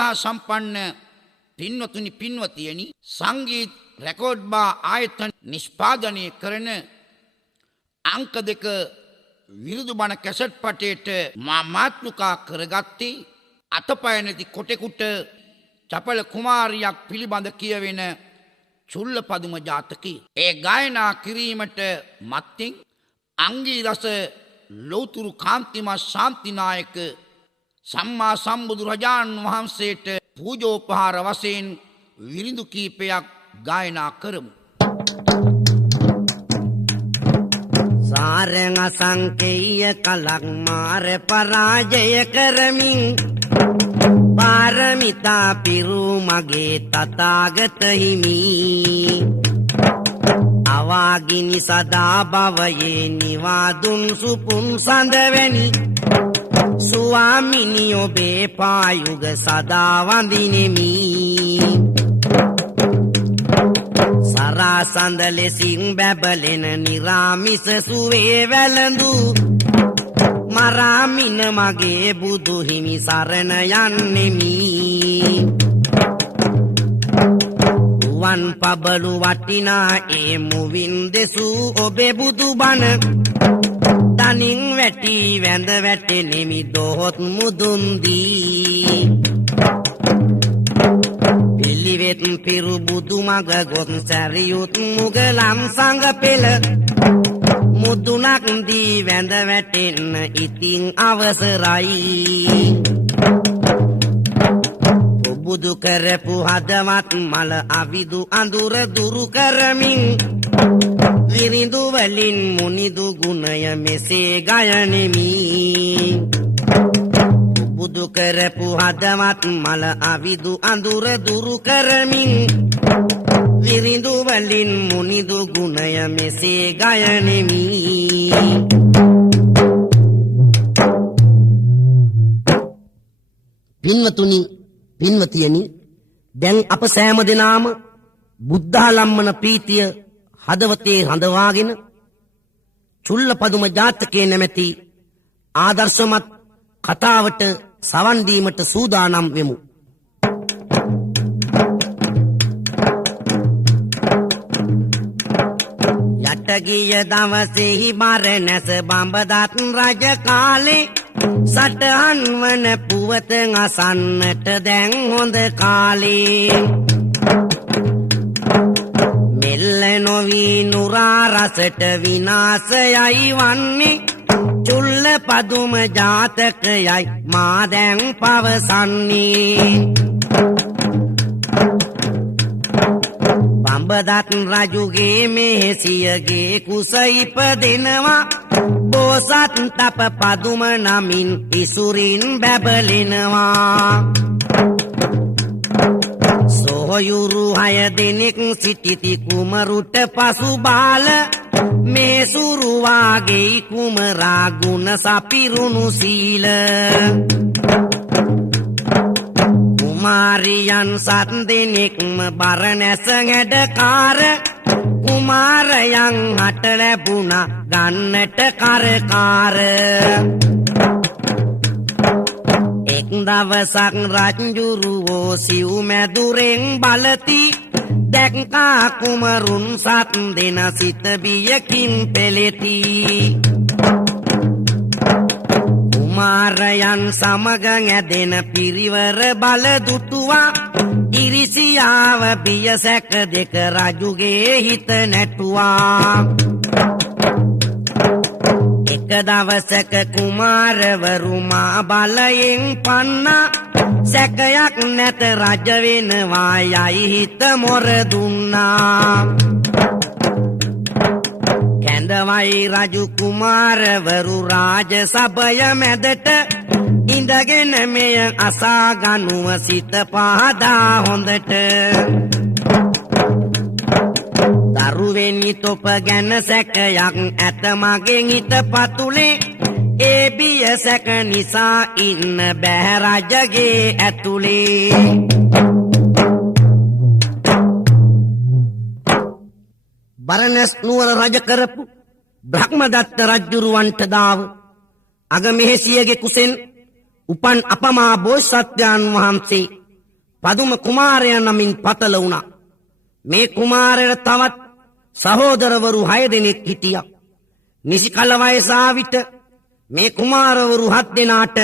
ශ්‍රද්ධා සම්පන්න පින්වතුනි පින්වතියනි සංගීත රෙකෝඩ් බා ආයතන නිෂ්පාදනය කරන අංක 2 විරුදු බණ කැසට් පටේට මාතෘකා කරගත්තේ අතපය නැති කොටෙකුට චපල කුමාරියක් පිළිබඳ කියවෙන චුල්ලපදුම ජාතකය. ඒ ගායනා කිරීමට මත්තෙන් අංගී රස ලෞතුරු කාන්තිමත් ශාන්තිනායක සම්මා සම්බුදුරජාණන් වහන්සේට පූජෝපහාර වශයෙන් විරිඳු කීපයක් ගායනා කරමු. සාරං අසංකේය කලක් මාර පරාජය කරමින් පාරමිතා පිරු මගේ තථාගත හිමි අවාගිනි සදා භවයේ නිවාදුන් සුපුන් සඳවැනි ස්වාමිනි ඔබේ පායුග සදා වඳිනෙමි සරසඳ ලෙසින් බැබලෙන නිරාමිස සුවේ වැළඳු මරාමින මගේ බුදු හිමි සරණ යන්නෙමි වන් පබළු වටිනා ඒ මුවින් දෙසූ ඔබේ බුදු බණ තනින් වැටි වැඳ වැටෙනෙමි දොහොත් මුදුන් දී පිළිවෙත් පිරු බුදු මග ගොත් සැරියුත් මුගලන් සංග පෙළ මුදුනක් දී වැඳ වැටෙන්න ඉතින් අවසරයි බුදු කරපු හදවත් මල අවිදු අඳුර දුරු කරමින් විරිඳු වලින් මුනිදු ගුණය මෙසේ ගයනෙමි බුදු කරපු හදවත් මල අවිදු අඳුර දුරු කරමින් විරිඳු වලින් මුනිදු ගුණය මෙසේ ගයනෙමි පින්වතුනි පින්වතියනි දැන් අප සෑම දෙනාම බුද්ධාලම්මන ප්‍රීතිය හදවතේ හඳවාගෙන චුල්ලපදුම ජාතකයේ නැමැති ආදර්ශමත් කතාවට සවන් දීමට සූදානම් වෙමු. යටගිය දවසෙහි බරණැස බඹදත් රජ කාලේ සටහන් වන පුවත අසන්නට දැන් හොඳ කාලේ මෙල්ල නොවී නුරා රසට විනාශයයි වන්නේ චුල්ලපදුම ජාතකයයි මා දැන් පවසන්නේ බඹදත් රජුගේ මෙහෙසියගේ කුස ඉපදෙනවා බෝසත් තප පදුම නමින් ඉසුරින් බැබලෙනවා සොහොයුරු 6 දෙනෙක් සිටිති කුමරුට පසු බාල මේ සුරුවාගේ කුමරා ගුණ සපිරුණු සීල කුමාරියන් 7 දෙනෙක්ම බරණැස හැඩකාර කුමාරයන් 8 ලැබුණා ගන්නට කරකාර එක් දවසක් රජුරුවෝ සිව් මැදුරෙන් බලති දැක්කා කුමරුන් 7 දෙනා සිත බියකින් පෙළෙති කුමාරයන් සමග ඇදෙන පිරිවර බල දුටුවා ඉරිසියාව බිය සැක දෙක රජුගේ හිත නැටුවා එක දවසක කුමාරවරු මා බලයෙන් පන්නා සැකයක් නැත රජ වෙනවා යයි හිත මොර දුන්නා කැඳවයි රජු කුමාරවරු රාජ සභය මැදට ඉඳගෙන මෙය අසා ගනුව සිත පහදා හොඳට දරුවෙනි තොප ගැන සැකයක් ඇත මගෙන් හිත පතුලේ ඒ බිය සැක නිසා ඉන්න බෑ රජගේ ඇතුලේ බරණැස් නුවර රජ කරපු බ්‍රහ්මදත්ත රජුරුවන්ට දාව අගමෙහෙසියගේ කුසෙන් උපන් අපමා බෝසත්යන් වහන්සේ පදුම කුමාරයා නමින් පතල වුණා. මේ කුමාරයට තවත් සහෝදරවරු 6 දෙනෙක් හිටියා. නිසි කල වයස ආවිත මේ කුමාරවරු 7 දෙනාට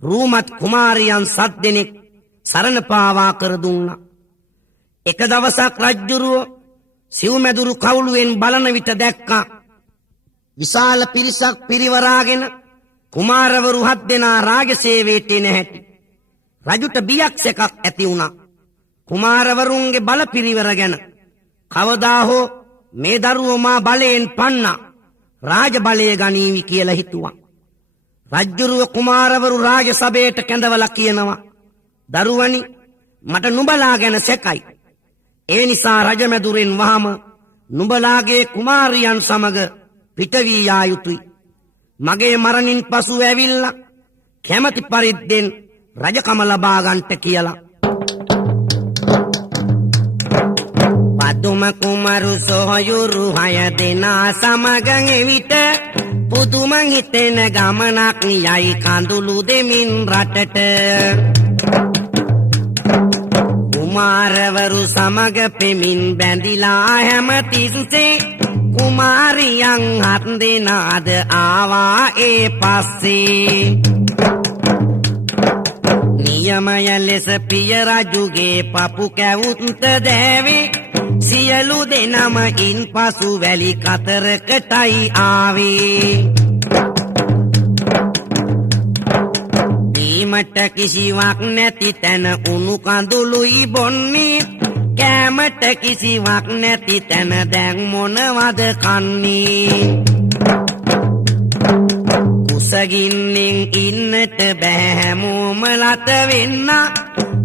රූමත් කුමාරියන් 7 දෙනෙක් සරණ පාවා කර දුන්නා. එක දවසක් රජ්ජුරුව සිව්මැදුරු කවුළුවෙන් බලන විට දැක්කා විශාල පිරිසක් පිරිවරාගෙන කුමාරවරු 7 දෙනා රාජසේවයට එන හැටි. රජුට බියක් එකක් ඇති වුණා. කුමාරවරුන්ගේ බල පිරිවර ගැන. කවදා හෝ මේ දරුවෝ මා බලයෙන් පන්නා රාජ බලය ගනීවි කියලා හිතුවා. රජ්ජුරුව කුමාරවරු රාජ සභයට කැඳවලා කියනවා, දරුවනි මට නුඹලා ගැන සැකයි. ඒ නිසා රජමැදුරෙන් වහම නුඹලාගේ කුමාරියන් සමග පිට වී යා යුතුයි. මගේ මරණින් පසු ඇවිල්ලා කැමැති පරිද්දෙන් රජකම ලබා ගන්නට කියලා. පදුම කුමාරු සොහයුරු 6 දෙනා සමගන් එවිට පුදුම හිතෙන ගමනක් යයි කඳුළු දෙමින් රටට. කුමාරවරු සමග පෙමින් බැඳිලා හැමතිස්සේ කුමාරියන් 7 දෙනාද ආවා ඒ පස්සේ. නියමය ලෙස පිය රජුගේ පපු කැවුත්ත දෑවේ සියලු දෙනම ඉන් පසු වැලි කතරකටයි ආවේ. බීමට කිසිවක් නැති තැන උණු කඳුළුයි බොන්නේ. කෑමට කිසිවක් නැති තැන දැන් මොනවද කන්නේ. කුසගින්නෙන් ඉන්නට බෑ හැමෝම ලත වෙන්න.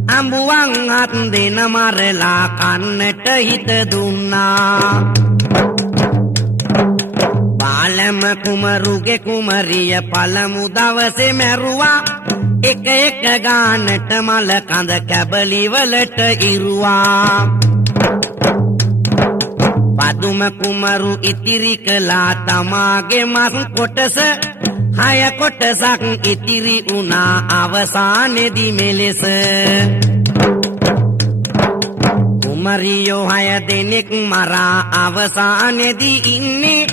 අඹුවන් 7 දෙන මරලා කන්නට හිත දුන්නා. බාලම කුමරුගේ කුමරිය පළමු දවසේ මැරුවා. එක ගානට මල කඳ කැබලි වලට ඉරුවා. පදුම කුමරු ඉතිරි කළා තමාගේ මස් කොටස. 6 කොටසක් ඉතිරි වුණා අවසානයේදී මෙලෙස. කුමරියෝ 6 දෙනෙක් මරා අවසානයේදී ඉන්නේ.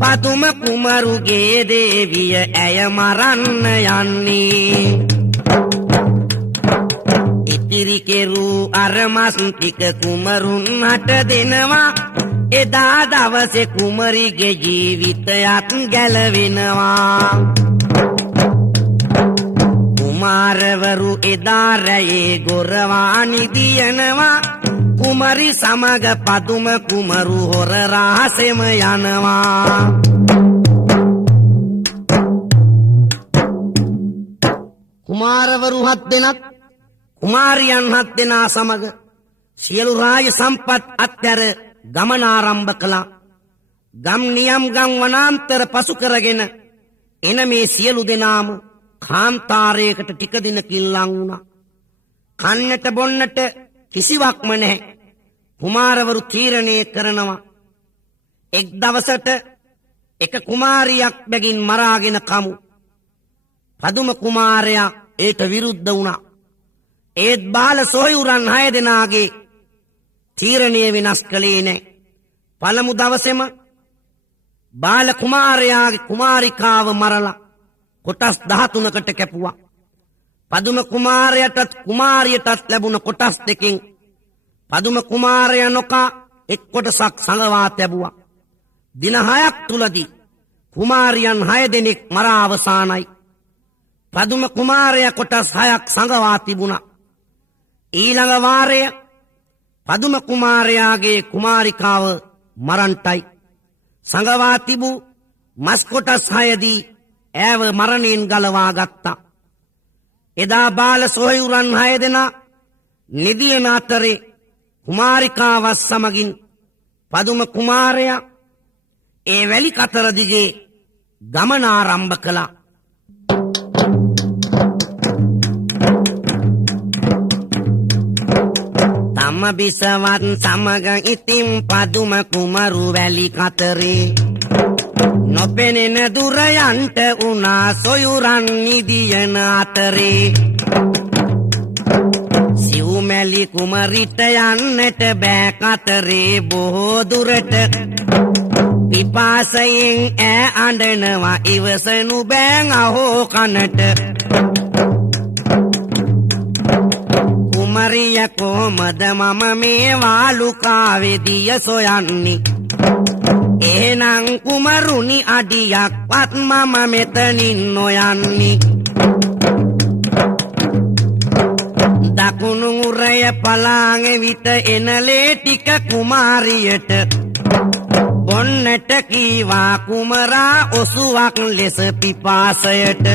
පදුම කුමරුගේ දේවිය ඇය මරන්න යන්නේ. ඉතිරි කෙරූ අර මස් ටික කුමරුන් 8 දෙනවා. එදා දවසේ කුමරිගේ ජීවිතයත් ගැලවෙනවා. කුමාරවරු එදා රැයේ ගොරවා නිදියනවා. කුමරි සමග පදුම කුමරු හොර රහසෙම යනවා. කුමාරවරු 7 දෙනත් කුමාරියන් 7 දෙනා සමග සියලු රාජ සම්පත් අත්හැර ගමන ආරම්භ කළා. ගම් නියම් ගම් වනාන්තර පසු කරගෙන එන මේ සියලු දෙනාම කාන්තාරයකට ටික දිනකින් ලං වුණා. කන්නට බොන්නට කිසිවක්ම නැහැ. කුමාරවරු තීරණය කරනවා එක් දවසට එක කුමාරියක් බැගින් මරාගෙන කමු. පදුම කුමාරයා ඒට විරුද්ධ වුණා. ඒත් බාල සොහයුරන් 6 දෙනාගේ තීරණය වෙනස් කළේ නැහැ. පළමු දවසේම බාල කුමාරයාගේ කුමාරිකාව මරලා කොටස් 13කට කැපුවා. පදුම කුමාරයාටත් කුමාරියටත් ලැබුණ කොටස් දෙකෙන් පදුම කුමාරයා නොකා එක් කොටසක් සංගවා තැබුවා. දින 6ක් තුලදී කුමාරියන් 6 දෙනෙක් මරා අවසానයි. පදුම කුමාරයා කොටස් 6ක් සංගවා තිබුණා. ඊළඟ වාරය පදුම කුමාරයාගේ කුමාරිකාව මරන්ටයි. සංගවා තිබූ මස් කොටස් 6දී ඈව මරණයෙන් ගලවා ගත්තා. එදා බාල සොහයුරන් 6 දෙනා නිදියන අතරේ කුමාරිකාවත් සමගින් පදුම කුමාරයා ඒ වැලි කතර දිගේ ගමන ආරම්භ කළා. තම බිසවත් සමග ඉතින් පදුම කුමරු වැලි කතරේ නොපෙනෙන දුර යන්ට උනා සොයුරන් නිදියන අතරේ. සිව්ම කැකුලි කුමරිට යන්නට බෑ කතරේ බොහෝ දුරට පිපාසයෙන් ඈ අඬනවා ඉවසනු බෑන් අහෝ කනට කුමරිය කොහමද මම මේ වාලුකාවේදිය සොයන්නේ එහෙනම් කුමරුනි අඩියක්වත් මම මෙතනින් නොයන්නේ දකුණු උරය පලාං විත එනලේ ටික කුමාරියට බොන්නට කීවා කුමරා ඔසුවක් ලෙස පිපාසයට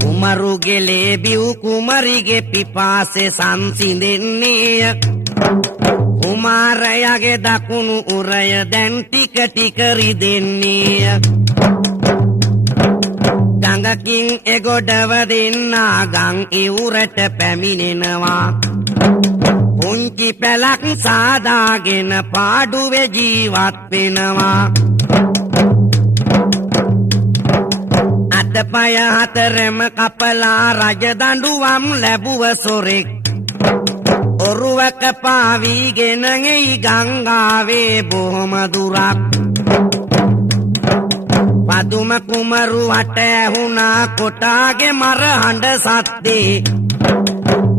කුමරුගේ ලේබිව් කුමරිගේ පිපාසෙ සංසිඳෙන්නේය කුමාරයාගේ දකුණු උරය දැන් ටික ටික රිදෙන්නේය ගඟකින් එගොඩව දෙන්නා ගම් ඉවුරට පැමිණෙනවා පුංචි පැලක් සාදාගෙන පාඩුවේ ජීවත් වෙනවා අතපය හතරම කපලා රජ දඬුවම් ලැබුව සොරෙක් ඔරුවක පාවිගෙන එයි ගංගාවේ බොහොම දුරක් පදුම කුමරුවට ඇහුණා කොටාගේ මර හඬ සද්දේ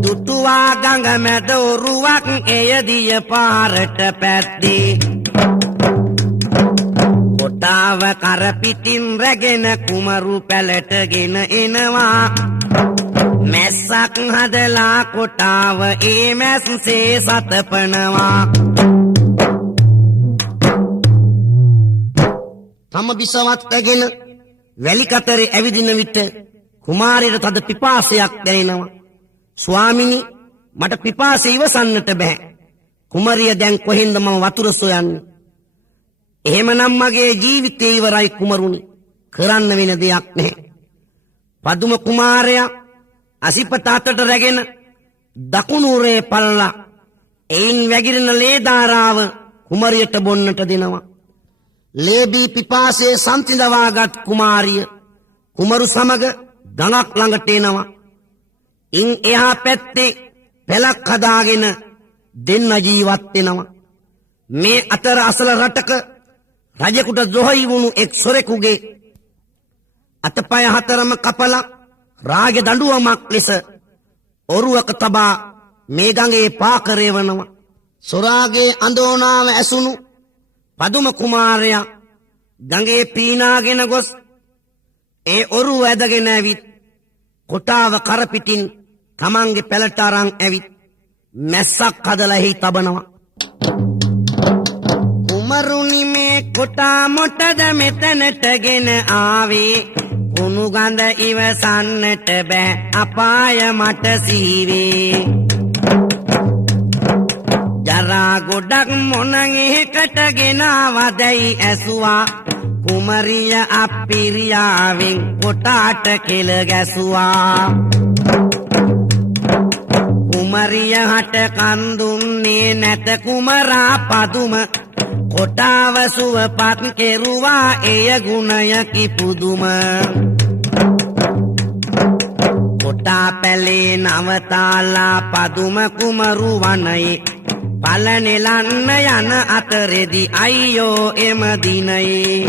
දුටුවා ගඟ මැද ඔරුවක් එයදිය පාරට පැද්දේ කොටාව කරපිටින් රැගෙන කුමරු පැලටගෙන එනවා මැස්සක් හදලා කොටාව ඒ මැස්සේ සතපනවා තම බිසවත් ඇගෙන වැලි කතරේ ඇවිදින විට කුමාරයට තද පිපාසයක් දැනෙනවා ස්වාමිනි මට පිපාසය ඉවසන්නට බෑ කුමරිය දැන් කොහෙන්ද මම වතුර සොයන්නේ එහෙමනම් මගේ ජීවිතේ ඉවරයි කුමරුනි කරන්න වෙන දෙයක් නැහැ පදුම කුමාරයා අසිපත අතට රැගෙන දකුණු උරේ පල්ලා එයින් වැగిරෙන ලේ ධාරාව කුමරියට බොන්නට දෙනවා ලේබී පිපාසයේ සම්තිඳවාගත් කුමාරිය කුමරු සමග ගඟක් ළඟට එනවා ඉන් එහා පැත්තේ පෙලක් හදාගෙන දෙන්න ජීවත් වෙනවා මේ අතර අසල රටක රජෙකුට දොහයි වුණු එක් සොරෙකුගේ අතපය හතරම කපලා රාජ දඬුවමක් ලෙස ඔරුවක තබා මේ ගඟේ පාකරේවනවා සොරාගේ අඳෝනාව ඇසුණු පදුම කුමාරයා ගඟේ පීනාගෙන ගොස් ඒ ඔරුව ඇදගෙන ඇවිත් කොටාව කරපිටින් තමන්ගේ පැලට අරන් ඇවිත් මැස්සක් හදලා එහි තබනවා කුමරුනි මේ කොටා මොටද මෙතනටගෙන ආවේ කුණු ගඳ ඉවසන්නට බෑ අපාය මට සීවේ ජරා ගොඩක් මොනන් එකටගෙන ආවදයි ඇසුවා කුමරිය අප්පිරියාවෙන් කොටාට කෙල ගැසුවා කුමරිය හට කන්දුන්නේ නැත කුමරා පදුම කොටාව සුවපත් කෙරුවා එය ගුණයකි පුදුම කොටා පැලේ නවතාලා පදුම කුමරු වනයේ පලනෙලන්න යන අතරෙදි අයියෝ එම දිනයේ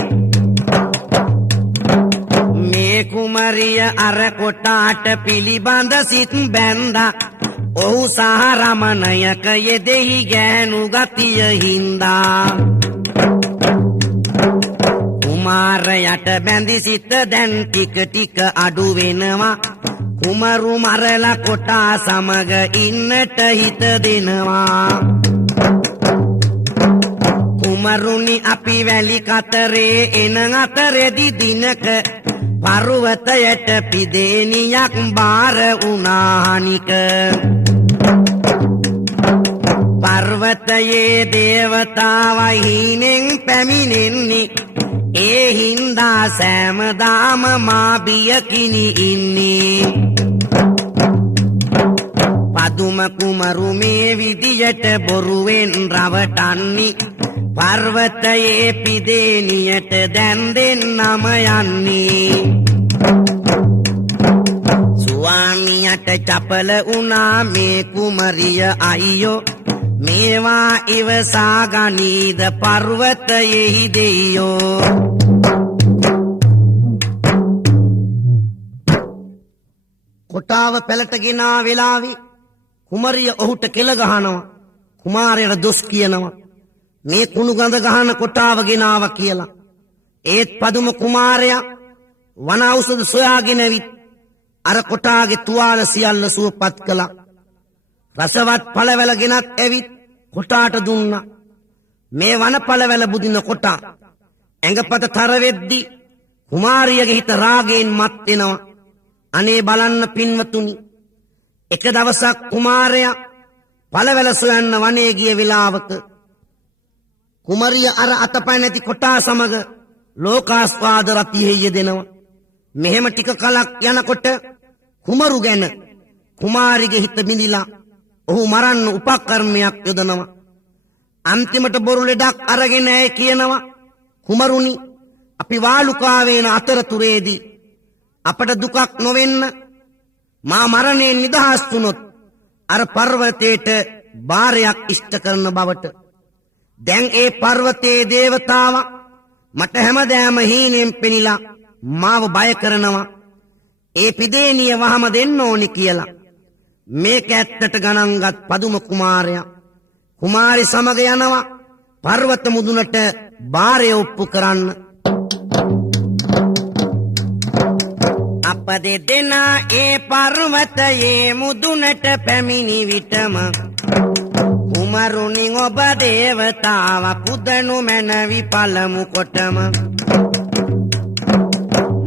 මේ කුමරිය අර කොටාට පිළිබඳ සිත් බැන්දා ඔහු සහ රමණයක යෙදෙහි ගෑනු ගතිය හින්දා කුමාරයට බැඳි සිත දැන් ටික ටික අඩු වෙනවා කුමරු මරලා කොටා සමග ඉන්නට හිත දෙනවා කුමරුනි අපි වැලි කතරේ එන අතරෙදි දිනක පර්වතයට පිදේනියක් බාර වුණානික පර්වතයේ දේවතාවයි හීනෙන් පැමිණෙන්නේ ඒ හින්දා සෑමදාම මා බියකිනි ඉන්නේ පදුම කුමරු මේ විදියට බොරුවෙන් රවටන්නේ පර්වතයේ පිදේනියට දැන් දෙන්නම යන්නේ ස්වාමියා වනයට චපල වුණා මේ කුමරිය අයියෝ මේවා ඉවසා ගනීද පර්වතයෙහි දෙයියෝ කොටාව පැලට ගෙනා වෙලාවේ කුමරිය ඔහුට කෙල ගහනවා කුමාරයට දොස් කියනවා මේ කුණු ගඳ ගහන කොටාව ගෙනාව කියලා ඒත් පදුම කුමාරයා වන ඖෂධ සොයාගෙන විත් අර කොටාගේ තුවාල සියල්ල සුවපත් කළා රසවත් පළවැල ගෙනත් ඇවිත් කොටාට දුන්නා මේ වන පළවැල බුදින කොටා ඇඟපත තර වෙද්දි කුමාරියගේ හිත රාගයෙන් මත් වෙනවා අනේ බලන්න පින්වතුනි එක දවසක් කුමාරයා පළවැල සොයන්න වනේ ගිය වෙලාවක කුමරිය අර අතපය නැති කොටා සමග ලෝකාස්වාද රතියෙහි යෙදෙනවා මෙහෙම ටික කලක් යනකොට කුමරු ගැන කුමාරිගේ හිත බිඳිලා ඔහු මරන්න උපකර්මයක් යොදනවා අන්තිමට බොරු ලෙඩක් අරගෙන ඇය කියනවා කුමරුනි අපි වාලුකාවේන අතරතුරේදී අපට දුකක් නොවෙන්න මා මරණයෙන් නිදහස් වුණොත් අර පර්වතයට බාරයක් ඉෂ්ට කරන බවට දැන් ඒ පර්වතයේ දේවතාව මට හැමදාම හීනෙන් පෙනිලා මාව බය කරනවා ඒ පිදේනිය වහම දෙන්න ඕනි කියලා මේක ඇත්තට ගණන්ගත් පදුම කුමාරයා කුමාරි සමග යනවා පර්වත මුදුනට බාරය ඔප්පු කරන්න අප දෙදෙනා ඒ පර්වතයේ මුදුනට පැමිණි විටම කුමරුනි ඔබ දේවතාව පුදනු මැනවි පළමු කොටම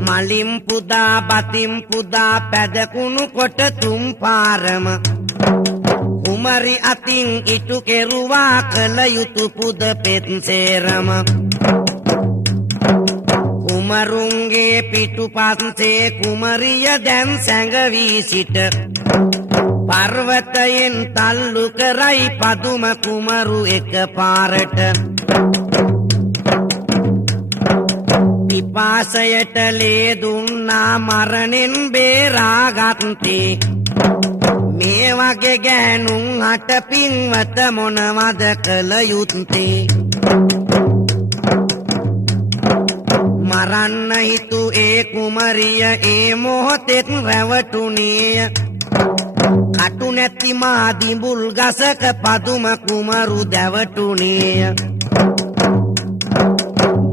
මලින් පුදා බතින් පුදා පැදකුණු කොට තුම් පාරම කුමරි අතින් ඉටු කෙරුවා කළ යුතු පුද පෙත් සේරම කුමරුන්ගේ පිටුපස්සේ කුමරිය දැන් සැඟවී සිට පර්වතයෙන් තල්ලු කරයි පදුම කුමරු එක පාරට පිපාසයට ලේ දුන්නා මරණෙන් බේරාගත්තේ මේ වගේ ගෑනුන් හට පින්වත මොනවද කළ යුත්තේ මරන්න හිතු ඒ කුමරිය ඒ මොහොතෙත් රැවටුණේය කටු නැති මා දිඹුල් ගසක පදුම කුමරු දැවටුණේය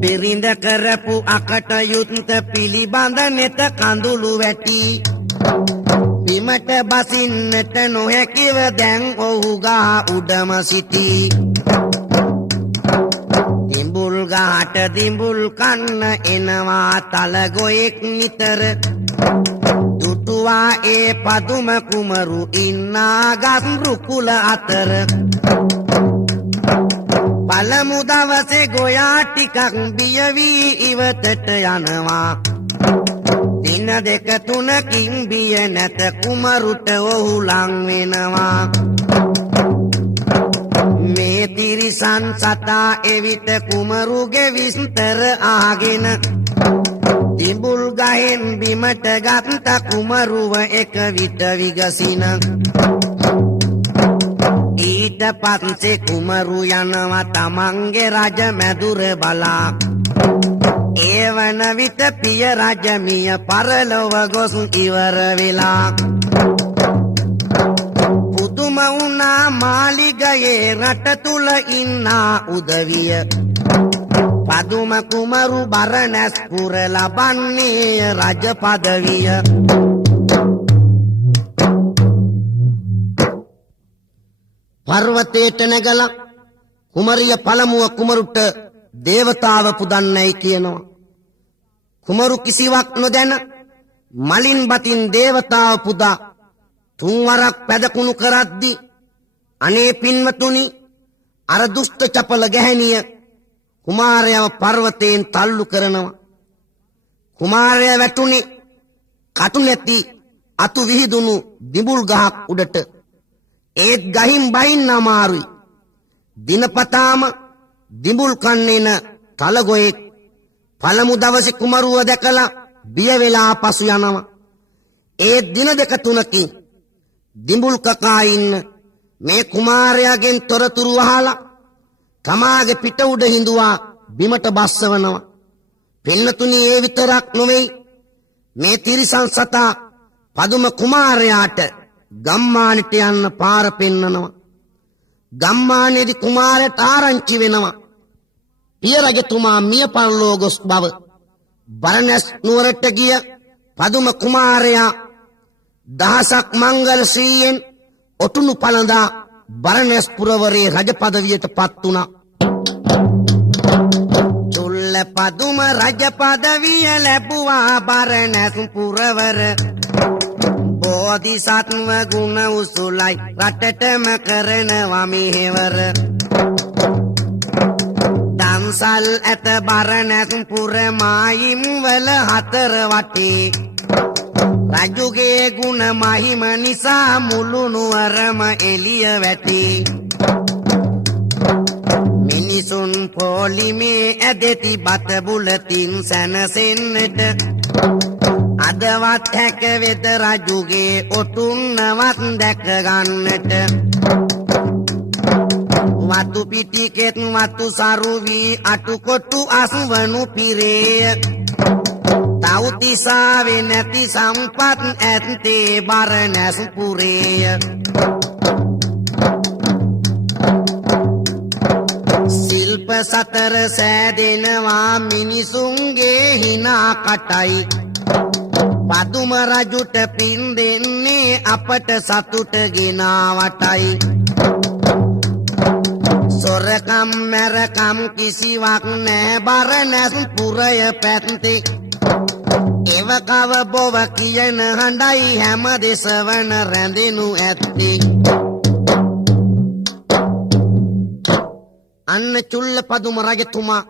බිරිඳ කරපු අකටයුත්ත පිළිබඳ නෙත කඳුළු වැටි බිමට බසින්නට නොහැකිව දැන් ඔහු ගහ උඩම සිටී දිඹුල් ගහට දිඹුල් කන්න එනවා තලගොයෙක් නිතර දුටුවා ඒ පදුම කුමරු ඉන්නා ගස් රුකුල අතර පළමු දවසේ ගොයා ටිකක් බිය වී ඉවතට යනවා දින දෙක තුනකින් බිය නැත කුමරුට ඔහු ලං වෙනවා මේ තිරිසන් සතා එවිට කුමරුගේ විස්තර ආගෙන දිඹුල් ගහෙන් බිමට ගත්ත කුමරුව එක විට විගසින ඊට පස්සේ කුමරු යනවා තමන්ගේ රජ මැදුර බලා ඒ වන විට පිය රජමිය පරලොව ගොස් ඉවර වෙලා පුදුම වුණා මාලිගයේ රට තුල ඉන්නා උදවිය පදුම කුමරු බරණැස් පුර ලබන්නේ රජ පදවිය පර්වතයට නැගලා කුමරිය පළමුව කුමරුට දේවතාව පුදන්නයි කියනවා කුමරු කිසිවක් නොදැන මලින් බතින් දේවතාව පුදා තුන්වරක් පැදකුණු කරද්දි අනේ පින්වතුනි අර දුෂ්ට චපල ගැහණිය කුමාරයව පර්වතයෙන් තල්ලු කරනවා කුමාරය වැටුනේ කටු නැති අතු විහිදුණු දිඹුල් ගහක් උඩට ඒත් ගහින් බහින්න අමාරුයි දිනපතාම දිඹුල් කන්නේන තලගොයෙක් පළමු දවසේ කුමරුව දැකලා බිය වෙලා පසු යනවා ඒත් දින දෙක තුනකින් දිඹුල් කකා ඉන්න මේ කුමාරයාගෙන් තොරතුරු අහලා තමාගේ පිට උඩ හිඳුවා බිමට බස්සවනවා. පින්නතුනි ඒ විතරක් නොවේ මේ තිරිසන් සතා පදුම කුමාරයාට ගම්මානට යන්න පාර පෙන්නනවා. ගම්මානයේදී කුමාරයාට ආරංචි වෙනවා පිය රජතුමා මිය පරලෝ ගොස් බව. බරණැස් නුවරට ගිය පදුම කුමාරයා දහසක් මංගල ශ්‍රීයෙන් ඔටුනු පළඳා බරණැස් පුරවරේ රජ පදවියට පත් වුණා. චුල්ල පදුම රජ පදවිය ලැබුවා බරණැස් පුරවර. බෝධිසත්ව ගුණ උසුලයි රටටම කරනවා මෙහෙවර. දන්සල් ඇත බරණැස් පුර මායිම් වල හතර වටේ. රජුගේ ගුණ මහිම නිසා මුළු නුවරම එළිය වැටේ. මිනිසුන් පොලිමේ ඇදෙති බත බුලතින් සැනසෙන්නට. අදවත් හැක වෙත රජුගේ ඔටුන්නවත් දැක ගන්නට. වතු පිටිකෙත් වතු සරු වී අටුකොටු අසුවනු පිරේ. තවුතිසාවේ නැති සම්පත් ඇත්තේ බරණැස් පුරේ. ශිල්ප සතර සෑදෙනවා මිනිසුන්ගේ හිනා කටයි. පදුම රජුට පින් දෙන්නේ අපට සතුට ගෙනාවටයි. සොරකම් මැරකම් කිසිවක් නෑ බරණැස් පුරය පැත්තේ. එවකව බොව කියන හඬයි හැම දෙසවන රැඳෙනු ඇත්තේ. අන්න චුල්ල පදුම රජතුමා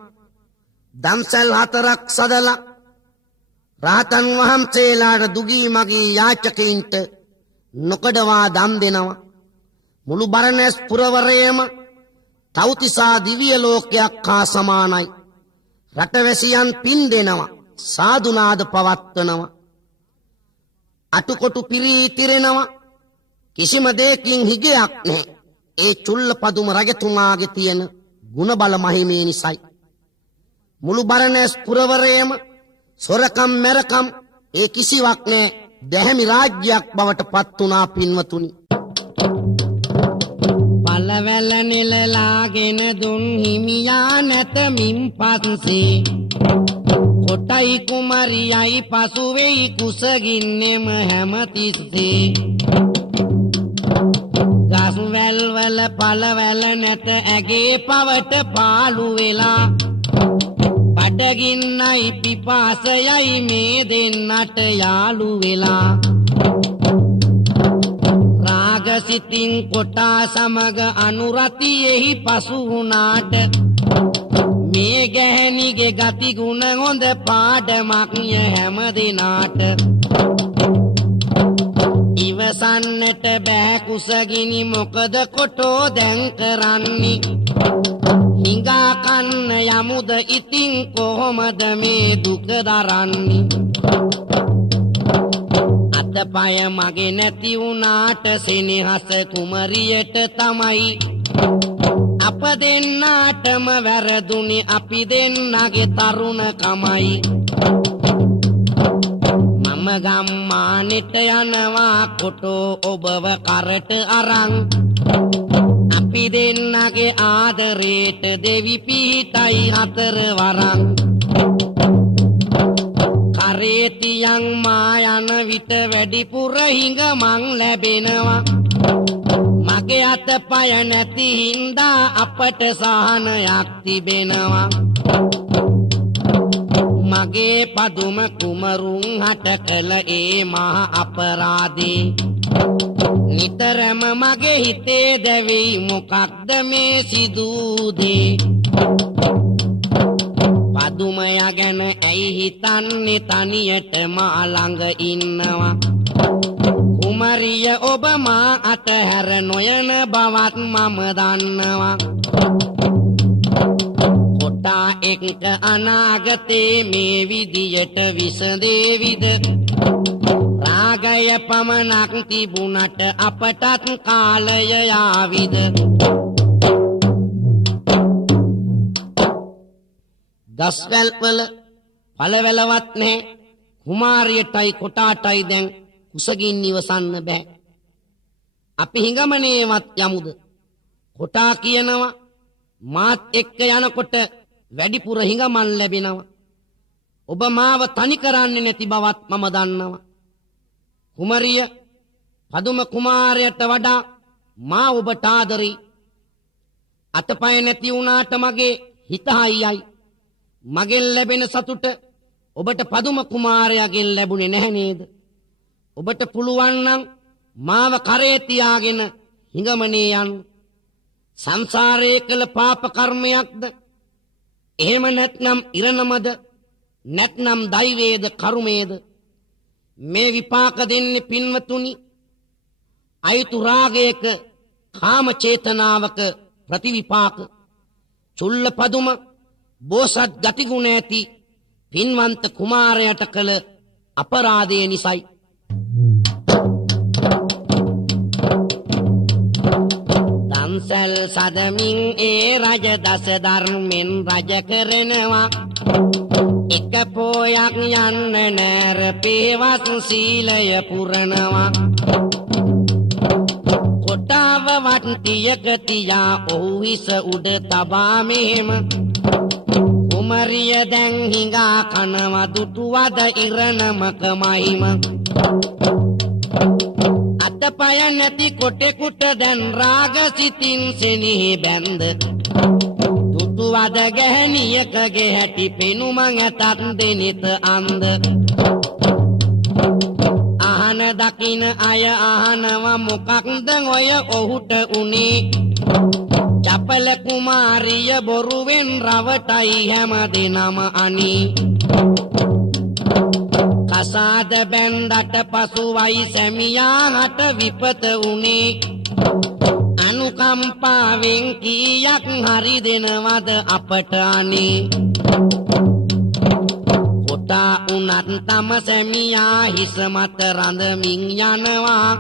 දම්සැල් හතරක් සදලා රාතන් වහන්සේලාට දුගී මගී යාචකයින්ට නොකඩවා දම් දෙනවා. මුළු බරණැස් පුරවරයම තවුතිසා දිව්‍ය ලෝකයක් හා සමානයි. රටවැසියන් පින් දෙනවා. සාදුනාද පවත්වනවා. අටුකොටු පිරී තිරෙනවා. කිසිම දෙයකින් හිගයක් නැහැ. ඒ චුල්ල පදුම රජතුමාගේ තියෙන ගුණ බල මහිමේ නිසයි. මුළු බරණැස් පුරවරයම සොරකම් මැරකම් ඒ කිසිවක් නැහැ. දැහැමි රාජ්‍යයක් බවට පත් වුණා පින්වතුනි. පළවැල නෙලලාගෙන දුන් හිමියා නැතමින් පස්සේ. කොටයි කුමරියයි පසු වෙයි කුසගින්නෙම හැමතිස්සේ. ගස්වැල් වල පළවැල නැත ඇගේ පවට පාළු වෙලා. බඩගින්නයි පිපාසයයි මේ දෙන්නට යාළු වෙලා. රාගසිතින් කොටා සමග අනුරතියෙහි පසු වුණාට. මේ ගැහැණිගේ ගති ගුණ හොඳ පාඩමක් ය හැම දිනාට. ඉවසන්නට බෑ කුසගිනි මොකද කොටෝ දැන් කරන්නේ. හිඟා කන්න යමුද ඉතින් කොහොමද මේ දුක දරන්නේ. අතපය මගේ නැති වුණාට සෙනෙහස කුමරියට තමයි. අප දෙන්නාටම වැරදුනි අපි දෙන්නගේ තරුණකමයි. මම ගම්මානෙට යනවා කොටෝ ඔබව කරට අරන්. අපි දෙන්නගේ ආදරේට දෙවි පිහිටයි හතර වරන්. කරේ තියන් මා යන විට වැඩිපුර හිඟමන් ලැබෙනවා. මගේ අතපය නැති හින්දා අපට සහනයක් තිබෙනවා. මගේ පදුම කුමරුන් හට කළ ඒ මහ අපරාධේ. නිතරම මගේ හිතේ දැවෙයි මොකක්ද මේ සිදුදේ. පදුමයා ගැන ඇයි හිතන්නේ තනියට මා ළඟ ඉන්නවා. කුමරිය ඔබ මා අතහැර නොයන බවත් මම දන්නවා. කොටා එක්ක අනාගතේ මේ විදියට විසඳේවිද. රාග නාගය පමණක් තිබුණට අපටත් කාලය යාවිද දස්වැල් වල පළවැලවත් නැහැ කුමාරියටයි කොටාටයි දැන් කුසගින් ඉවසන්න බෑ අපි හිඟමනේවත් යමුද කොටා කියනවා මාත් එක්ක යනකොට වැඩිපුර හිඟමන් ලැබෙනවා ඔබ මාව තනි කරන්නේ නැති බවත් මම දන්නවා කුමරිය පදුම කුමාරයට වඩා මා ඔබට ආදරෙයි අතපය නැති වුණාට මගේ හිත හයියයි මගෙන් ලැබෙන සතුට ඔබට පදුම කුමාරයාගෙන් ලැබුණේ නැහැ නේද ඔබට පුළුවන් නම් මාව කරේ තියාගෙන හිඟමනේ යන්න සංසාරයේ කළ පාප කර්මයක්ද එහෙම නැත්නම් ඉරණමද නැත්නම් දෛවයේද කර්මයේද මේ විපාක දෙන්නේ පින්වතුනි අයුතු රාගයක කාම චේතනාවක ප්‍රතිවිපාක චුල්ල පදුම බෝසත් ගතිගුණ ඇති පින්වන්ත කුමාරයාට කළ අපරාධය නිසයි දන්සල් සදමින් ඒ රජ දස ධර්මෙන් රජ කරනවා එක පෝයක් යන්න නෑර පේවත් සීලය පුරනවා කොටාව වට්ටියක තියා ඔහු හිස උඩ තබා මෙහෙම කුමරිය දැන් හිඟා කනවා දුටුවද ඉරණමක මහිම අතපය නැති කොටෙකුට දැන් රාග සිතින් සෙනෙහි බැඳ දුටුවද ගැහණියකගේ හැටි පෙනුම ඇතත් දෙනෙත අන්ද අහන දකින අය අහනවා මොකක්ද ඔය ඔහුට උනේ චපල කුමාරිය බොරුවෙන් රවටයි හැම දෙනම අනී කසාද බැන්දට පසුවයි සැමියාට විපත උනේ අනුකම්පාවෙන් කීයක් හරි දෙනවද අපට අනේ කොටා උනත් තම සැමියා හිස මත රඳමින් යනවා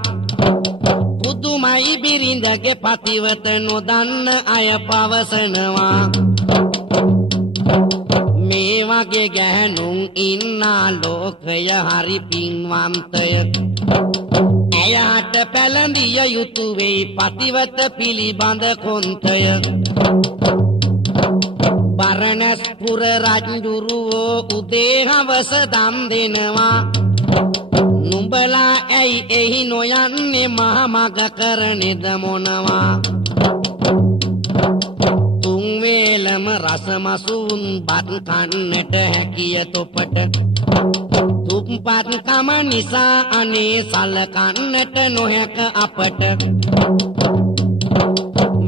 පුදුමයි බිරිඳගේ පතිවත නොදන්න අය පවසනවා මේ වගේ ගැහණුන් ඉන්නා ලෝකය හරි පින්වන්තය ඇයට පැළඳිය යුතු වෙයි පතිවත පිළිබඳ කොන්තය බරණැස්පුර රජුරුවෝ උදේ හවස දම් දෙනවා නුඹලා ඇයි එහි නොයන්නේ මහ මග කරනෙද මොනවා තුන් වේලම රසමසුන් බත් කන්නට හැකිය තොපට තුප්පත් කම නිසා අනේ සලකන්නට නොහැක අපට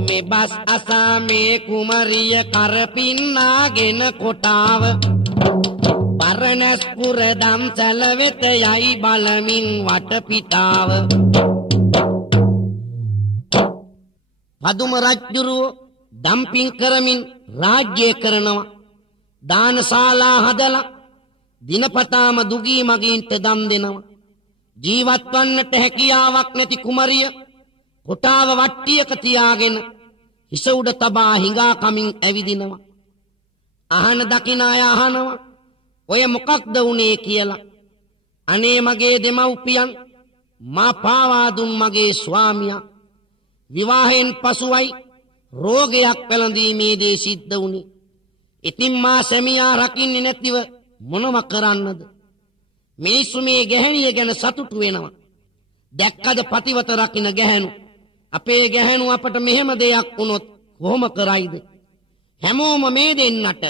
මේ බස් අසාමේ කුමරිය කරපින්නාගෙන කොටාව බරණැස්පුර දම්සැල වෙත යයි බලමින් වටපිටාව පදුම රජුරුව දම්පින් කරමින් රාජ්‍ය කරනවා දානශාලා හදලා දිනපතාම දුගී මගීන්ට දම් දෙනවා ජීවත් වන්නට හැකියාවක් නැති කුමරිය කොටාව වට්ටියක තියාගෙන හිස උඩ තබා හිඟා කමින් ඇවිදිනවා අහන දකින අය අහනවා ඔය මොකක්ද උනේ කියලා අනේ මගේ දෙමව්පියන් මා පාවා දුන් මගේ ස්වාමියා විවාහයෙන් පසුවයි රෝගයක් පැළඳීමේදී සිද්ධ වුණේ ඉතින් මා සැමියා රකින්නේ නැතිව මොනව කරන්නද මිනිස්සු මේ ගැහණිය ගැන සතුටු වෙනවා දැක්කද පතිවත රකින්න ගැහණු අපේ ගැහණු අපට මෙහෙම දෙයක් වුණොත් කොහොම කරයිද හැමෝම මේ දෙන්නට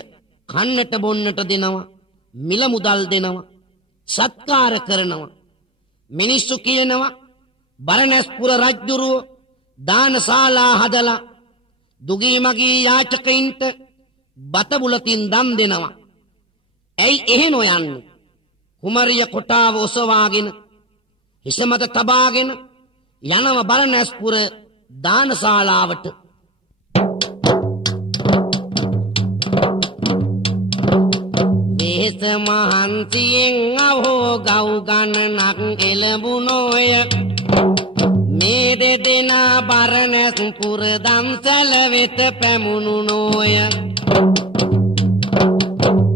කන්නට බොන්නට දෙනවා මිල මුදල් දෙනවා සත්කාර කරනවා මිනිස්සු කියනවා බරණැස්පුර රජුරුව දානශාලා හදලා දුගී මගී යාචකයින්ට බත බුලතින් දම් දෙනවා ඇයි එහෙ නොයන්නේ කුමරිය කොටාව ඔසවාගෙන හිස මත තබාගෙන යනව බරණැස්පුර දානශාලාවට වෙහෙස මහන්සියෙන් අවෝ ගව් ගණනක් එළඹුණෝය මේ දෙදෙනා බරණැස් පුර දම්සල වෙත පැමුණුණෝය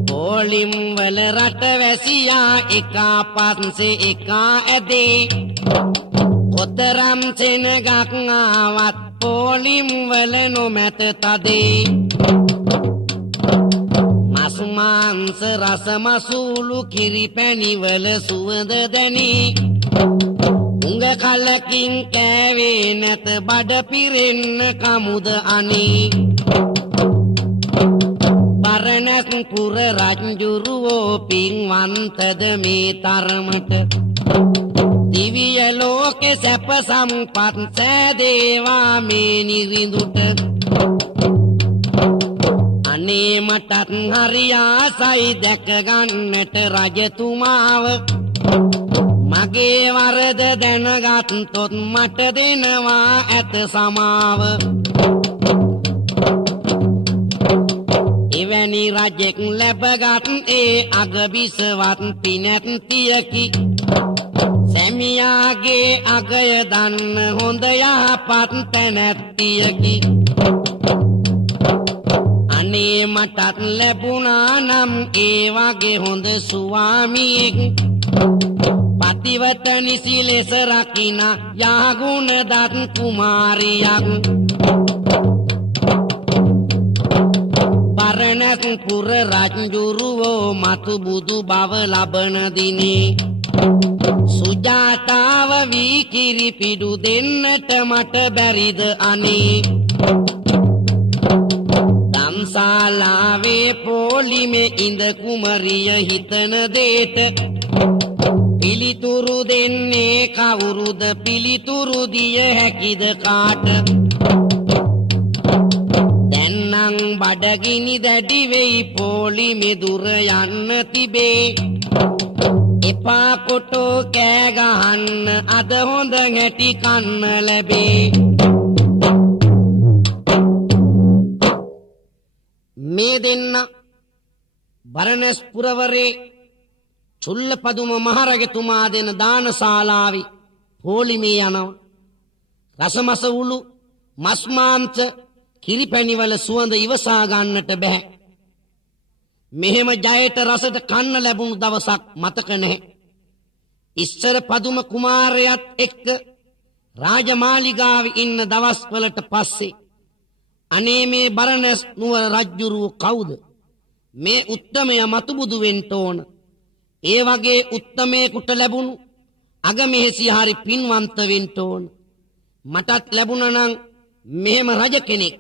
පොලිම් වල රට වැසියා එකා පස්සේ එකා ඇදේ කොතරම් සෙනගක් ආවත් පොලිම් වල නොමැත තදේ මස් මාංශ රස මසූලු කිරි පැණි වල සුවඳ දැනී උඟ කලකින් කෑවේ නැත බඩ පිරෙන්න කමුද අනේ බරණැස් පුර රජුරුවෝ පින්වන්තද මේ තරමට දිවිය ලෝකෙ සැප සම්පත් සෑදේවා මේ නිරිඳුට අනේ මටත් හරි ආසයි දැක ගන්නට රජතුමාව මගේ වරද දැනගත්තොත් මට දෙනවා ඇත සමාව එවැනි රජෙක් ලැබගත් ඒ අගබිසවත් පිනැත්තියකි සැමියාගේ අගය දන්න හොඳ යහපත් තැනැත්තියකි අනේ මටත් ලැබුණා නම් ඒ වගේ හොඳ ස්වාමියෙක් පතිවත නිසි ලෙස රකින යහගුණ දත් කුමාරියක් බරණැස් පුර රජුරුවෝ මතු බුදු බව ලබන දිනේ සුජාතාව වී කිරි පිඩු දෙන්නට මට බැරිද අනේ දම්සාලාවේ පොලිමේ ඉඳ කුමරිය හිතන දේට පිළිතුරු දෙන්නේ කවුරුද පිළිතුරු දිය හැකිද කාට දැන්නම් බඩගිනි දැඩි වෙයි පොලිමේ දුර යන්න තිබේ එපා කොටෝ කෑ ගහන්න අද හොඳ හැටි කන්න ලැබේ මේ දෙන්න බරණැස් පුරවරේ චුල්ලපදුම මහරජතුමා දෙන දානශාලාවේ පොලිමේ යනවා රසමස උළු මස් මාංශ කිරිපැණිවල සුවඳ ඉවසා ගන්නට බෑ මෙහෙම ජයට රසට කන්න ලැබුණු දවසක් මතක නැහැ ඉස්සර පදුම කුමාරයාත් එක්ක රාජමාලිගාවේ ඉන්න දවස්වලට පස්සේ අනේ මේ බරණැස් නුවර රජුරුව කවුද මේ උත්තමයා මතුබුදු වෙන්න ඕන ඒ වගේ උත්තමයෙකුට ලැබුණු අගමෙහෙසි හරි පින්වන්ත වෙන්න ඕන මටත් ලැබුණා නම් මෙහෙම රජ කෙනෙක්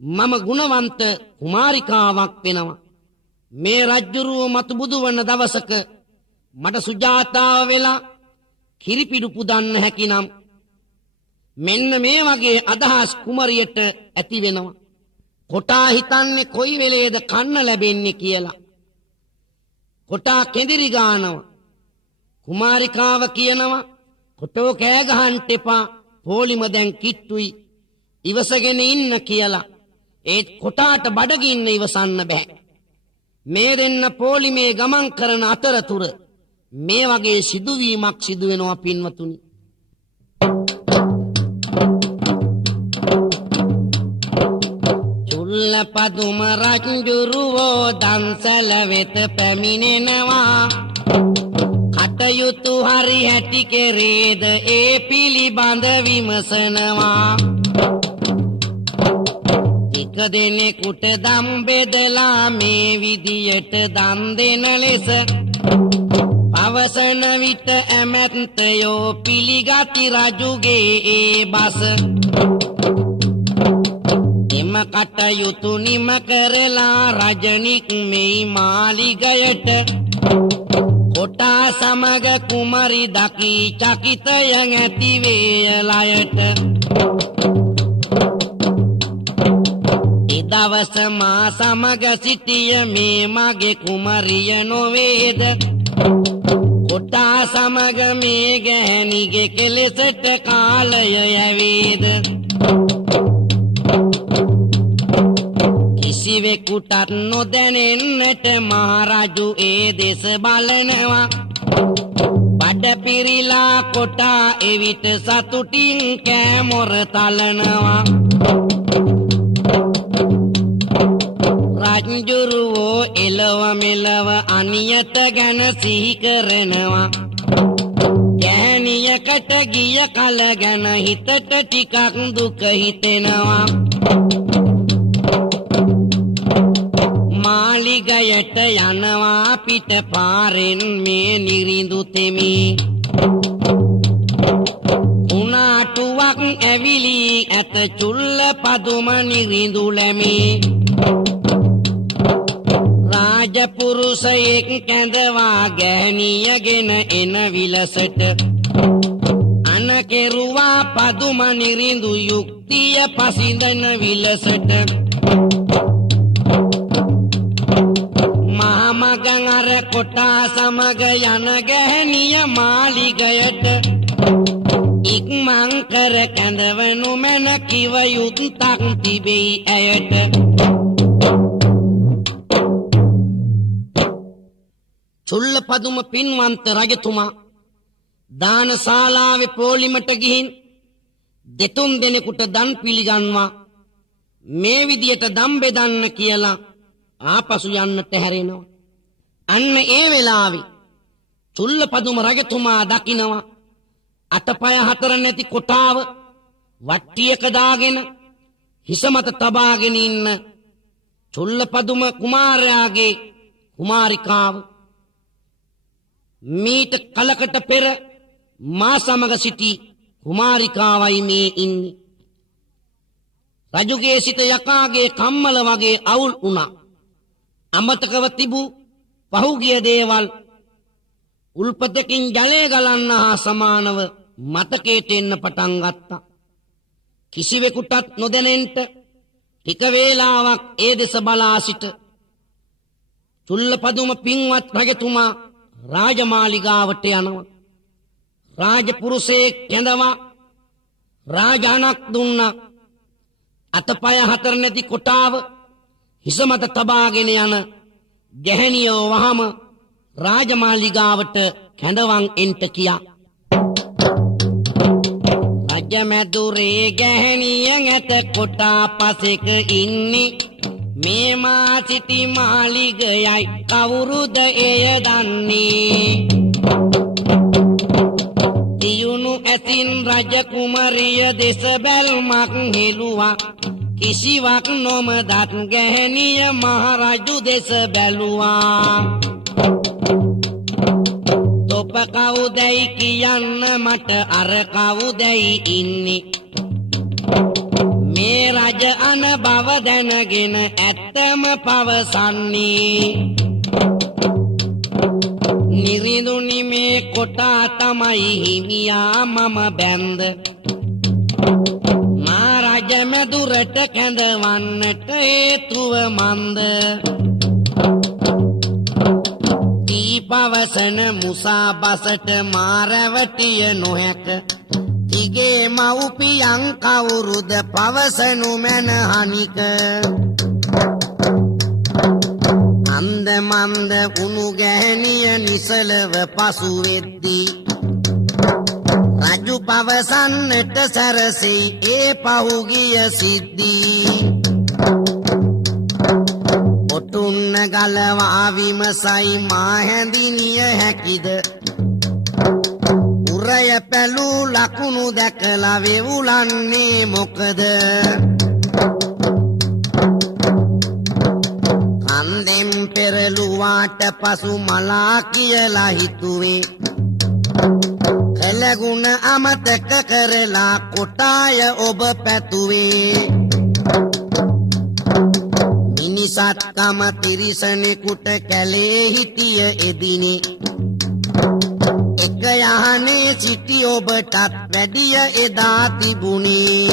මම ගුණවන්ත කුමාරිකාවක් වෙනවා මේ රජුරුව මතුබුදු වන දවසක මට සුජාතාව වෙලා කිරිපිඩු පුදන්න හැකිනම් මෙන්න මේ වගේ අදහස් කුමරියට ඇති වෙනවා කොටා හිතන්නේ කොයි වෙලේද කන්න ලැබෙන්නේ කියලා කොටා කෙඳිරි ගානවා කුමාරිකාව කියනවා කොටෝ කෑ ගහන්න එපා පොලිම දැන් කිට්ටුයි ඉවසගෙන ඉන්න කියලා ඒත් කොටාට බඩගින්න ඉවසන්න බෑ මේ දෙන්න පොලිමේ ගමන් කරන අතරතුර මේ වගේ සිදුවීමක් සිදු වෙනවා පින්වතුනි චුල්ලපදුම රජුරුවෝ දන්සල වෙත පැමිණෙනවා කටයුතු හරි හැටි කෙරේද ඒ පිළිබඳ විමසනවා එක දෙනෙකුට දම් බෙදලා මේ විදියට දන් දෙන ලෙස පවසන විට ඇමැත්තයෝ පිළිගති රජුගේ ඒ බස එම කටයුතු නිම කරලා රජනික් මෙයි මාලිගයට කොටා සමග කුමරි දකි චකිතය ඇති වේලයට දවස මා සමග සිටිය මේ මගේ කුමරිය නොවේද කොටා සමග මේ ගැහැණිගේ කෙලෙසට කාලය යවේද කිසිවෙකුටත් නොදැනෙන්නට මහරජු ඒ දෙස බලනවා. බඩ පිරිලා කොටා එවිට සතුටින් කෑමොර තලනවා. රජ්ජුරුවෝ එලව මෙලව අනියත ගැන සිහි කරනවා. ගෑණියකට ගිය කල ගැන හිතට ටිකක් දුක හිතෙනවා. මාලිගයට යනවා පිට පාරෙන් මේ නිරිඳු තෙමි. උනාටුවක් ඇවිලි ඇත චුල්ල පදුම නිරිඳු ලැමි. රාජපුරුෂයෙක් කැඳවා ගැහණියගෙන එන විලසට අනකෙරුවා පදුම නිරිඳු යුක්තිය පසිඳන විලසට. මහමගන් අර කොටා සමග යන ගැහණිය මාලිගයට ඉක්මන් කර කැඳවනු මැන කිව යුත්තක් තිබෙයි ඇයට. චුල්ල පදුම පින්වන්ත රජතුමා දාන ශාලාවේ පෝලිමට ගිහින් දෙතුන් දෙනෙකුට දන් පිළිගන්වා මේ විදියට දම් බෙදන්න කියලා ආපසු යන්නට හැරෙනවා. අන්න ඒ වෙලාවේ චුල්ල පදුම රජතුමා දකිනවා අතපය හතර නැති කොටාව වට්ටියක දාගෙන හිස මත තබාගෙන ඉන්න චුල්ල පදුම කුමාරයාගේ කුමාරිකාව. මීට කලකට පෙර මා සමග සිටි කුමාරිකාවයි මේ ඉන්නේ. රජුගේ සිත යකාගේ කම්මල වගේ අවුල් වුණා. අමතකව තිබූ පහුගිය දේවල් උල්පතකින් ජලය ගලන්න හා සමානව මතකයට එන්න පටන් ගත්තා. කිසිවෙකුටත් නොදැනෙන්නට ටික වේලාවක් ඒ දෙස බලා සිට චුල්ල පදුම පින්වත් රජතුමා රාජමාලිගාවට යනවා. රාජපුරුෂයෙක් කැඳවා රාජානක් දුන්නා. අතපය හතර නැති කොටාව හිස මත තබාගෙන යන ගැහණියෝ වහම රාජමාලිගාවට කැඳවන් එන්ට කියා. රජමැදුරේ ගැහණියන් ඇත කොටා පසෙක ඉන්නේ. මේ මා සිටි මාලිගයයි කවුරුද එය දන්නේ. තියුණු ඇතින් රජ කුමරිය දෙස බැල්මක් හෙළුවා. කිසිවක් නොමදත් ගැහණිය මහරජු දෙස බැලුවා. තොප කවුදැයි කියන්න මට අර කවුදැයි ඉන්නේ. මේ රජ අන බව දැනගෙන ඇත්තම පවසන්නේ. නිරිඳුනි මේ කොටා තමයි හිමියා මම බැන්ද. මා රජමැදුරට කැඳවන්නට හේතුව මන්ද. දී පවසන මුසා බසට මා රැවටිය නොහැක. තිගේ මව්පියන් කවුරුද පවසනු මැන හනික. අන්ද මන්ද උණු ගැහණිය නිසලව පසු වෙද්දී රජු පවසන්නට සැරසෙයි ඒ පහුගිය සිද්ධී. ඔටුන්න ගලවා විමසයි මා හැඳිනිය හැකිද. උරය පැලූ ලකුණු දැකලා වෙවුලන්නේ මොකද. කන්දෙන් පෙරළුවාට පසු මලා කියලා හිතුවේ. කළගුණ අමතක කරලා කොටාය ඔබ පැතුවේ. මිනිසත්කම තිරිසනෙකුට කැලේ හිටිය එදිනේ. එක යහනේ සිටි ඔබටත් වැඩිය එදා තිබුණේ.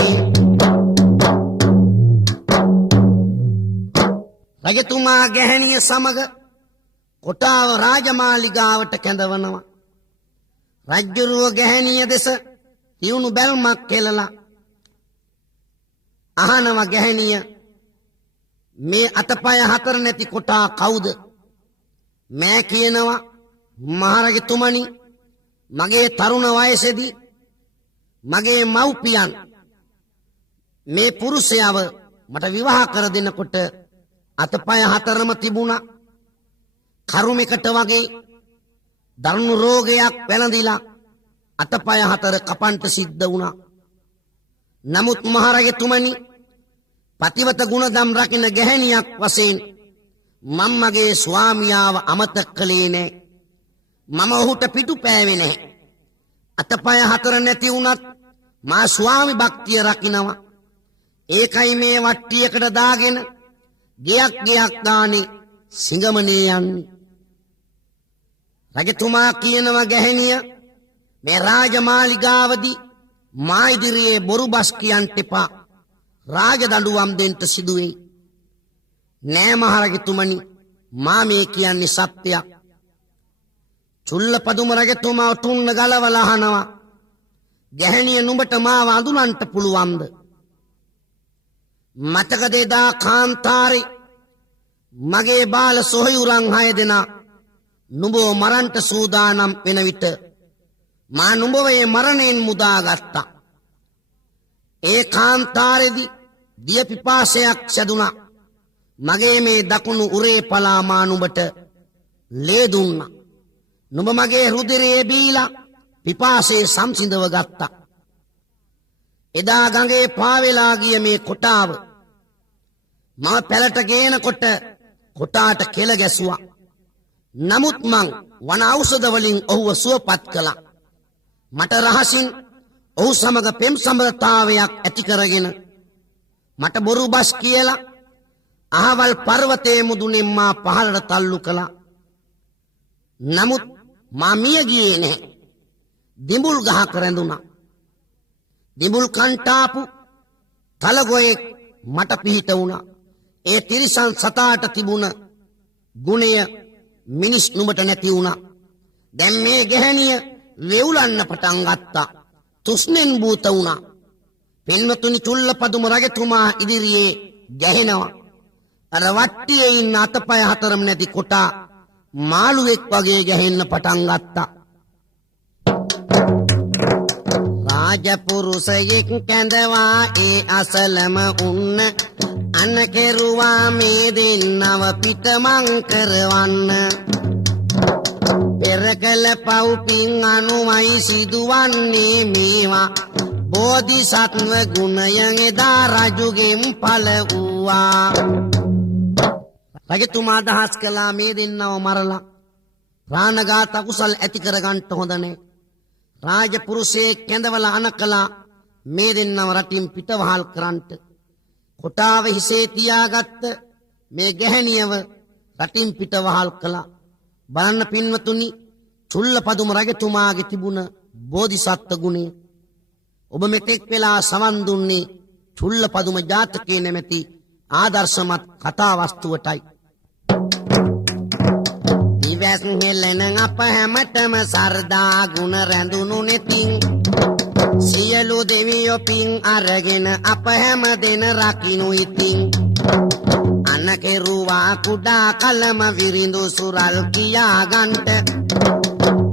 රජතුමා ගැහණිය සමග කොටාව රාජමාලිගාවට කැඳවනවා. රජ්ජුරුව ගැහණිය දෙස තියුණු බැල්මක් කෙලලා අහනවා ගැහණිය මේ අතපය හතර නැති කොටා කවුද? මෑ කියනවා මහරජතුමනි, මගේ තරුණ වයසේදී මගේ මව්පියන් මේ පුරුෂයව මට විවාහ කර දෙනකොට අතපය හතරම තිබුණා. කරුමෙකට වගේ දරුණු රෝගයක් වැළඳිලා අතපය හතර කපන්ට සිද්ධ වුණා. නමුත් මහරජතුමනි, පතිවත ගුණදම් රකින්න ගැහැණියක් වශයෙන් මම මගේ ස්වාමියාව අමතක කළේ නෑ. මම ඔහුට පිටු පෑවේ නැහැ. අතපය හතර නැති වුණත් මා ස්වාමි භක්තිය රකින්නවා. ඒකයි මේ වට්ටියකට දාගෙන ගයක් ගානේ සිඟමනේ යන්නේ. රජතුමා කියනවා ගැහැණිය මේ රාජමාලිගාවදී මා ඉදිරියේ බොරු බස් කියන්ට එපා. රාජ දඬුවම් දෙන්න සිදුවෙයි. නෑ මහරජතුමනි, මා මේ කියන්නේ සත්‍යයක්. චුල්ලපදුම රජතුමා තුන්න ගලවලා අහනවා, ගැහැණිය නුඹට මාව අඳුනන්න පුළුවන්ද? මතකද එදා කාන්තාරේ මගේ බාල සොහයුරන් 6 දෙනා නුඹව මරන්ට සූදානම් වෙන විට මා නුඹව ඒ මරණයෙන් මුදාගත්තා. ඒ කාන්තාරේදී දිය පිපාසයක් සැදුනා. මගේ මේ දකුණු උරේ පලා මා නුඹට ලේ දුන්නා. නුඹ මගේ රුධිරයේ බීලා පිපාසයේ සංසිඳව ගත්තා. එදා ගඟේ පාවෙලා ගිය මේ කොටාව මම පැලට ගේනකොට කොටාට කෙල ගැසුවා. නමුත් මං වන ඖෂධ වලින් ඔහුව සුවපත් කළා. මට රහසින් ඔහු සමග පෙම් සම්බන්ධතාවයක් ඇති කරගෙන මට බොරු බස් කියලා අහවල් පර්වතයේ මුදුනේ මා පහළට තල්ලු කළා. නමුත් මා මිය ගියේ නැහැ. දිඹුල් ගහක රැඳුණා. දිඹුල් කන්ටාපු තලගොයෙක් මට පිහිට වුණා. ඒ තිරිසන් සතාට තිබුණ ගුණය මිනිස් නුඹට නැති වුණා. දැන් මේ ගැහැණිය වෙවුලන්න පටන් ගත්තා. තුෂ්ණෙන් භූත වුණා. පින්වතුනි, චුල්ලපදුම රජතුමා ඉදිරියේ ගැහෙනවා. අර වට්ටියේ ඉන්න අතපය හතරම නැති කොටා මාළුවෙක් වගේ ගැහෙන්න පටන් ගත්තා. රාජපුරුෂයෙක් කැඳවා ඒ අසලම උන්න අන්න කෙරුවා මේ දෙන්නව පිටමං කරවන්න. පෙර කළ පව් පින් අනුමයි සිදුවන්නේ මේවා. බෝධිසත්ව ගුණයෙන් එදා රජුගෙන් පළ වූවා. රජතුමා අදහස් කළා මේ දෙන්නව මරලා ප්‍රාණඝාත අකුසල් ඇති කරගන්න හොඳ නැහැ. රාජපුරුෂයෙක් කැඳවලා අනකලා මේ දෙන්නව රටින් පිටවහල් කරන්නට. කොටාව හිසේ තියාගත්ත මේ ගැහැණියව රටින් පිටවහල් කළා. බලන්න පින්වතුනි, චුල්ලපදුම රජතුමාගේ තිබුණ බෝධිසත්ව ගුණය. ඔබ මෙතෙක් වෙලා සවන් දුන්නේ චුල්ලපදුම ජාතකයේ නැමැති ආදර්ශමත් කතා වස්තුවටයි. දිවස් හෙලන අප හැමතම සර්දා ගුණ රැඳුණු නෙතින් සියලු දෙවියෝ පින් අරගෙන අප හැම දෙන රකින්නු ඉතින්. අන කෙරුවා කුඩා කලම විරිඳු සුරල් කියා ගන්ට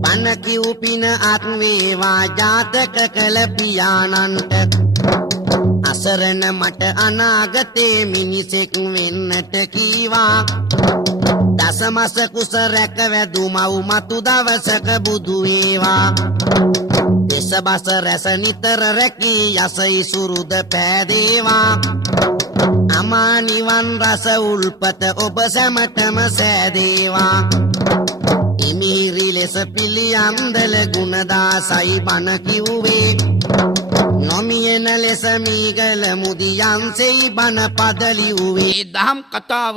පන කිව් පින අත් වේවා ජාතක කළ පියාණන්ට. අසරණ මට අනාගතේ මිනිසෙක් වෙන්නට කීවා. දසමස කුස රැක වැදුමව් මතු දවසක බුදු වේවා. දෙසබස රැස නිතර රැකී යසයි සුරුද පෑදේවා. අමා නිවන් රස උල්පත ඔබ සැමටම සෑදේවා. ඉමිහිරි ලෙස පිළියම්දල ගුණදාසයි බණ කිව්වේ. නොමියන ලෙස මීගල මුදියන්සෙයි බණ පද ලිව්වේ. ඒ දහම් කතාව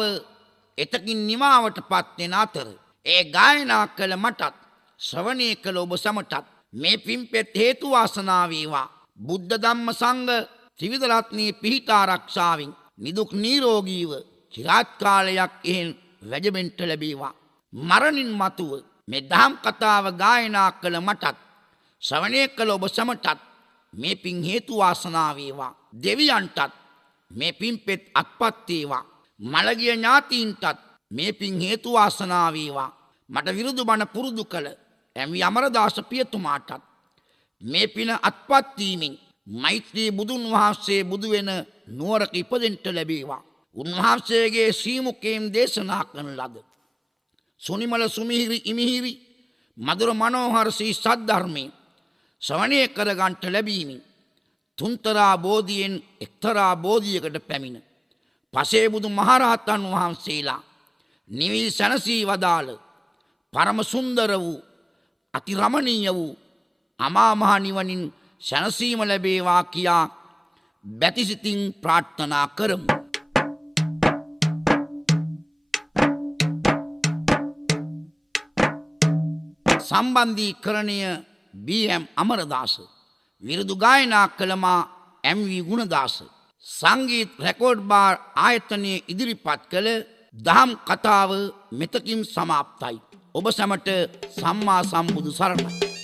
එතකින් නිමාවට පත්වෙන අතර ඒ ගායනා කළ මටත් ශ්‍රවණය කළ ඔබ සමටත් මේ පින්පෙත් හේතු වාසනා වේවා. බුද්ධ ධම්ම සංඝ ත්‍රිවිධ රත්නයේ පිහිට ආරක්ෂාවෙන් නිදුක් නිරෝගීව චිරාත් කාලයක් එහෙන් වැඩෙන්න ලැබේවා. මරණින් මතුව මේ දහම් කතාව ගායනා කළ මටත් ශ්‍රවණය කළ ඔබ සමටත් මේ පින් හේතු වාසනා වේවා. දෙවියන්ටත් මේ පින්පෙත් අත්පත් වේවා. මළගිය ඥාතීන්ටත් මේ පින් හේතු වාසනා වේවා. මට විරුදු බණ පුරුදු කළ එම්.වී. අමරදාස පියතුමාටත් මේ පින අත්පත් වීමෙන් මෛත්‍රී බුදුන් වහන්සේ බුදු වෙන නුවරක ඉපදෙන්නට ලැබේවා. උන්වහන්සේගේ ශ්‍රීමුඛයෙන් දේශනා කරන ලද සුනිමල සුමිහිරි ඉමිහිරි මధుර මනෝහර ශ්‍රී සද්ධර්මයේ ශ්‍රවණය කරගන්නට ලැබීමෙන් තුන්තරා බෝධියෙන් එක්තරා බෝධියකට පැමිණ පසේ බුදු මහරහතන් වහන්සේලා නිවි සැනසී වදාළ පරම සුන්දර වූ අතිරමණීය වූ අමා මහ නිවනින් සැනසීම ලැබේවා කියා බැතිසිතින් ප්‍රාර්ථනා කරමු. සම්බන්ධීකරණය බී.එම්. අමරදාස, විරුදු ගායනා කළමා එම්.වී. ගුණදාස, සංගීත රෙකෝඩ් බාර් ආයතනයේ ඉදිරිපත් කළ දහම් කතාව මෙතකින් සමාප්තයි. ඔබ සැමට සම්මා සම්බුදු සරණයි.